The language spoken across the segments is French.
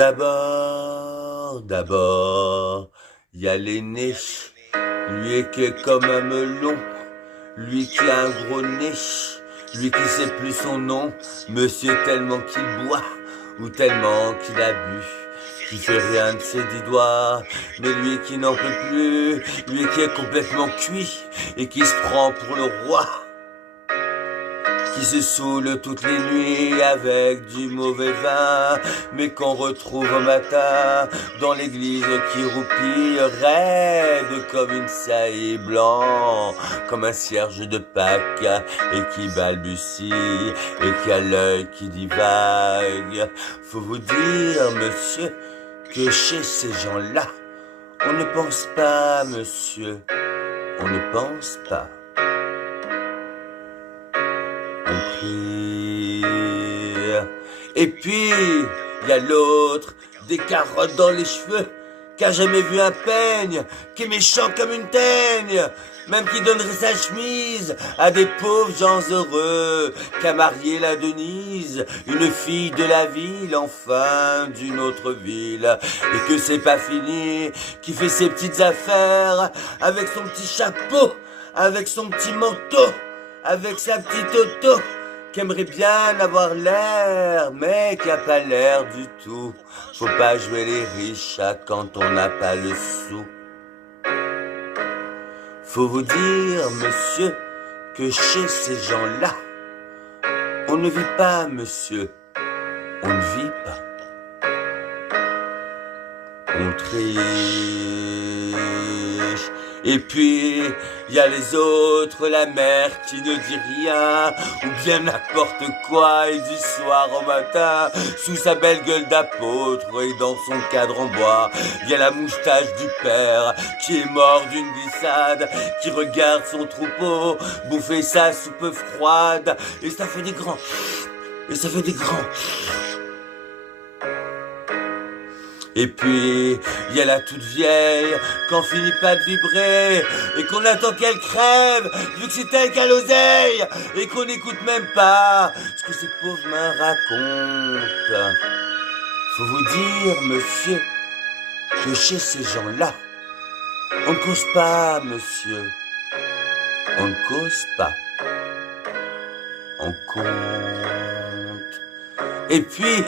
D'abord, il y a l'aîné, lui est que comme un melon, lui qui a un gros nez, lui qui sait plus son nom, monsieur tellement qu'il boit, ou tellement qu'il a bu, qui fait rien de ses 10 doigts, mais lui qui n'en peut plus, lui qui est complètement cuit, et qui se prend pour le roi, qui se saoule toutes les nuits avec du mauvais vin, mais qu'on retrouve au matin dans l'église qui roupille, raide comme une saillie, blanc comme un cierge de Pâques, et qui balbutie, et qui a l'œil qui divague. Faut vous dire, monsieur, que chez ces gens-là, on ne pense pas, monsieur, on ne pense pas. On prie. Et puis, il y a l'autre, des carottes dans les cheveux, qui a jamais vu un peigne, qui est méchant comme une teigne, même qui donnerait sa chemise à des pauvres gens heureux, qui a marié la Denise, une fille de la ville, enfin d'une autre ville, et que c'est pas fini, qui fait ses petites affaires, avec son petit chapeau, avec son petit manteau, avec sa petite auto, qui aimerait bien avoir l'air, mais qui a pas l'air du tout. Faut pas jouer les riches quand on n'a pas le sou. Faut vous dire, monsieur, que chez ces gens-là, on ne vit pas, monsieur, on ne vit pas. On triche. Et puis, il y a les autres, la mère qui ne dit rien, ou bien n'importe quoi, et du soir au matin, sous sa belle gueule d'apôtre et dans son cadre en bois, il y a la moustache du père qui est mort d'une glissade, qui regarde son troupeau bouffer sa soupe froide, et ça fait des grands, et ça fait des grands. Et puis, il y a la toute vieille, qu'on finit pas de vibrer, et qu'on attend qu'elle crève, vu que c'est elle qui a l'oseille, et qu'on n'écoute même pas ce que ces pauvres mains racontent. Faut vous dire, monsieur, que chez ces gens-là, on ne cause pas, monsieur. On ne cause pas. On compte. Et puis,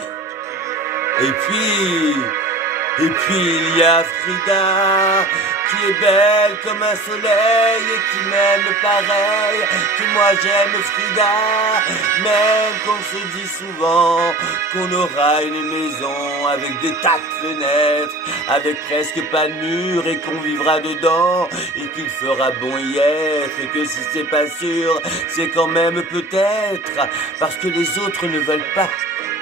il y a Frida, qui est belle comme un soleil et qui m'aime pareil que moi j'aime Frida. Même qu'on se dit souvent qu'on aura une maison avec des tas de fenêtres, avec presque pas de mur et qu'on vivra dedans et qu'il fera bon y être, et que si c'est pas sûr, c'est quand même peut-être parce que les autres ne veulent pas.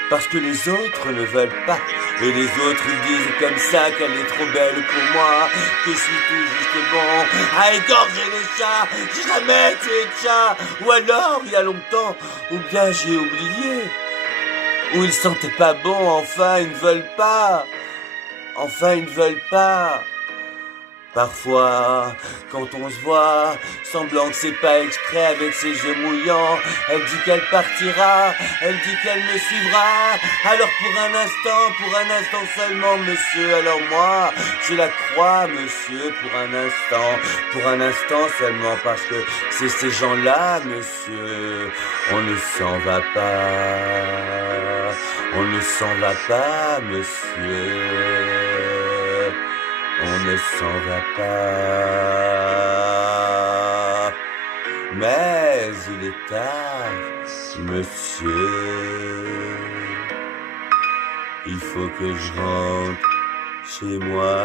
Parce que les autres ne veulent pas. Et les autres ils disent comme ça qu'elle est trop belle pour moi, que je suis tout juste bon à égorger les chats. J'ai jamais tué de chat. Ou alors il y a longtemps, ou bien j'ai oublié. Ou ils sentaient pas bon, enfin ils ne veulent pas. Enfin ils ne veulent pas. Parfois, quand on se voit, semblant que c'est pas exprès avec ses yeux mouillants, elle dit qu'elle partira, elle dit qu'elle me suivra, alors pour un instant seulement, monsieur, alors moi, je la crois, monsieur, pour un instant seulement, parce que c'est ces gens-là, monsieur, on ne s'en va pas, on ne s'en va pas, monsieur. On ne s'en va pas, mais il est tard, monsieur. Il faut que je rentre chez moi.